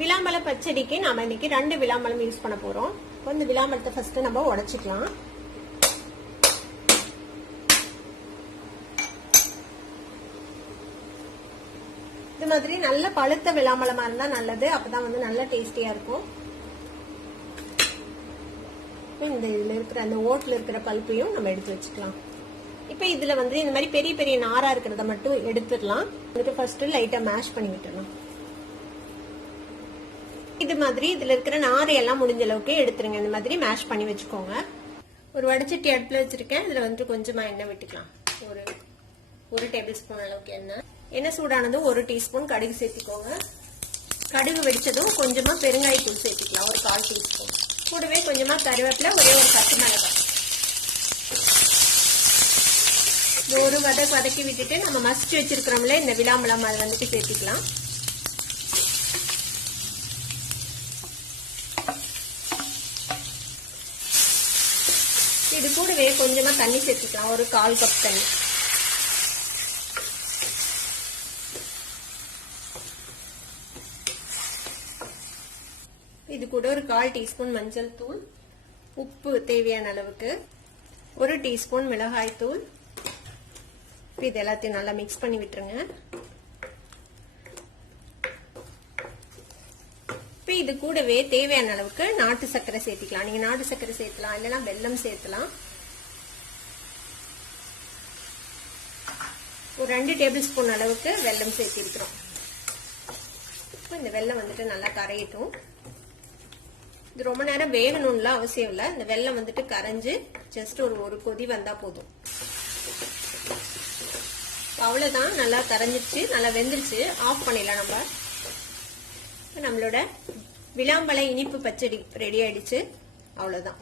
விளாம்பழ பச்சடிக்கு நாம இன்னைக்கு ரெண்டு விளாம்பழம் யூஸ் பண்ண போறோம். இப்போ இந்த விளாம்பழத்தை ஃபர்ஸ்ட் நம்ம உடைச்சிக்கலாம். இது மாதிரி நல்ல பழுத்த விளாம்பழமா இருந்தா நல்லது. அப்பதான் வந்து நல்ல டேஸ்டியா இருக்கும். இந்த இதுல இருக்கிற அந்த ஓட்டுல இருக்கிற பல்ப்பையும் நம்ம எடுத்து வச்சுக்கலாம். இப்போ இதுல வந்து இந்த மாதிரி பெரிய பெரிய நாரா இருக்கிறத மட்டும் எடுத்துடலாம். வந்துட்டு ஃபர்ஸ்ட் லைட்டா மேஷ் பண்ணி விட்டுடலாம். இது மாதிரி இதுல இருக்கிற நாரை எல்லாம் முடிஞ்ச அளவுக்கு எடுத்துருங்க. இந்த மாதிரி மேஷ் பண்ணி வச்சுக்கோங்க. ஒரு வடிச்சட்டி அடுப்புல வச்சிருக்கேன். இதுல வந்து கொஞ்சமா எண்ணெய் விட்டுக்கலாம். ஒரு ஒரு டேபிள் ஸ்பூன் அளவுக்கு எண்ணெய். எண்ணெய் சூடானதும் ஒரு டீஸ்பூன் கடுகு சேர்த்திக்கோங்க. கடுகு வெடிச்சதும் கொஞ்சமா பெருங்காயத்தூள் சேர்த்துக்கலாம். ஒரு கால் டீஸ்பூன் கூடவே கொஞ்சமா கருவேப்பில ஒரே ஒரு பத்து மிளகாய். ஒரு வதக்கு வதக்கி விட்டுட்டு நம்ம மசிச்சு வச்சிருக்கிறோம்ல இந்த விளாம்பழம் அதை வந்துட்டு சேர்த்திக்கலாம். இது கூடவே கொஞ்சமா தண்ணி சேர்த்துக்கலாம். ஒரு கால் கப் தண்ணி. இது கூட ஒரு கால் டீஸ்பூன் மஞ்சள் தூள். உப்பு தேவையான அளவுக்கு. ஒரு டீஸ்பூன் மிளகாய் தூள். இது எல்லாத்தையும் நல்லா மிக்ஸ் பண்ணி விட்டுருங்க. இப்போ இது கூடவே தேவையான அளவுக்கு நாட்டு சர்க்கரை சேர்த்திக்கலாம். நீங்கள் நாட்டு சர்க்கரை சேர்த்தலாம் இல்லைன்னா வெல்லம் சேர்த்தலாம். ஒரு ரெண்டு டேபிள் ஸ்பூன் அளவுக்கு வெல்லம் சேர்த்திருக்கிறோம். இப்போ இந்த வெல்லம் வந்துட்டு நல்லா கரையட்டும். இது ரொம்ப நேரம் வேகணும்லாம் அவசியம் இல்லை. இந்த வெள்ளம் வந்துட்டு கரைஞ்சு ஜஸ்ட் ஒரு ஒரு கொதி வந்தால் போதும். அவ்வளோதான் நல்லா கரைஞ்சிருச்சு. நல்லா வெந்துருச்சு. ஆஃப் பண்ணிடலாம் நம்ம. நம்மளோட விளாம்பழ இனிப்பு பச்சடி ரெடி ஆயிடுச்சு. அவ்வளோதான்